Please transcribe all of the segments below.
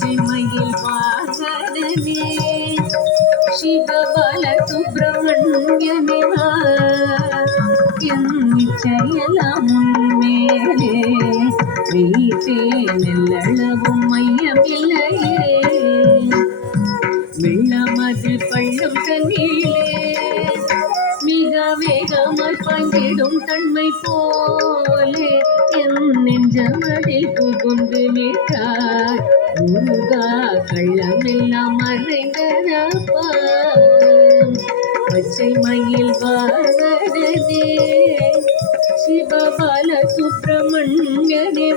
பச்சை மயில் வாகனனே சிவபால சுப்பிரமணியனே என் நிச்சயலாம் உன்மேலே வைத்தேன் எல்லளவும் மையமில்லையே வெள்ளமது பள்ளம் தண்ணீரே மிக வேகமாய் பாய்ந்திடும் தன்மை போலே என் நெஞ்சமதில் புகுந்து விட்டார் முருகா கள்ளமெல்லாம் மறைந்ததப்பா பச்சை மயில் வாகனனே சிவபால சுப்பிரமணியனே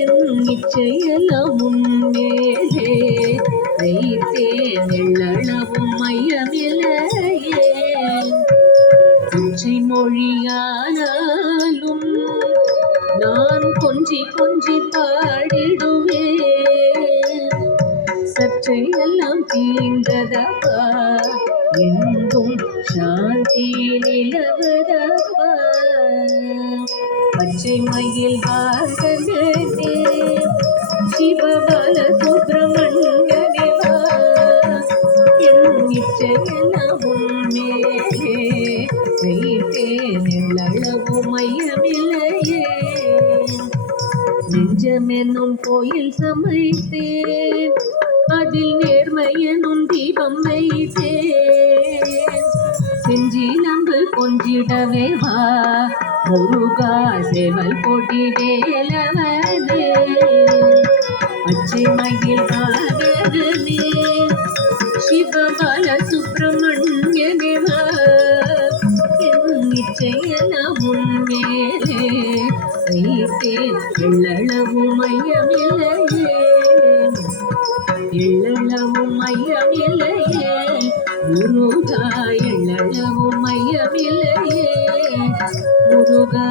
என் நிச்சயலாம் உன்மேலே வைத்தேன் எள்ளளவும் மையமில்லையே கொஞ்சி மொழியானாலும் நான் கொஞ்சி கொஞ்சி பாடிடுவேன் சற்றையெல்லாம் தீர்ந்ததப்பா எங்கும் சாந்தி நிலவதப்பா பச்சை மயில் வாகனனே சிவபால சுப்பிரமணியனே என் நிச்சயலாம் உன்மேலே வைத்தேன் எள்ளளவும் மையமில்லையே நெஞ்சமென்னும் கோயில் சமைத்தேன் அதில் நேர்மையெனும் தீபம் வைத்தேன் செஞ்சிலம்பு கொஞ்சிடவே வா முருகா சேவல் போட்டி வேலவனே பச்சை மயில் வாகனனே சிவபால சுப்பிரமணியனே என் நிச்சயலாம் உன்மேலே வைத்தேன் எள்ளளவும் மையமில்லையே எள்ளளவும் மையமில்லையே முருகா எள்ளளவும் மையமில்லையே முருகா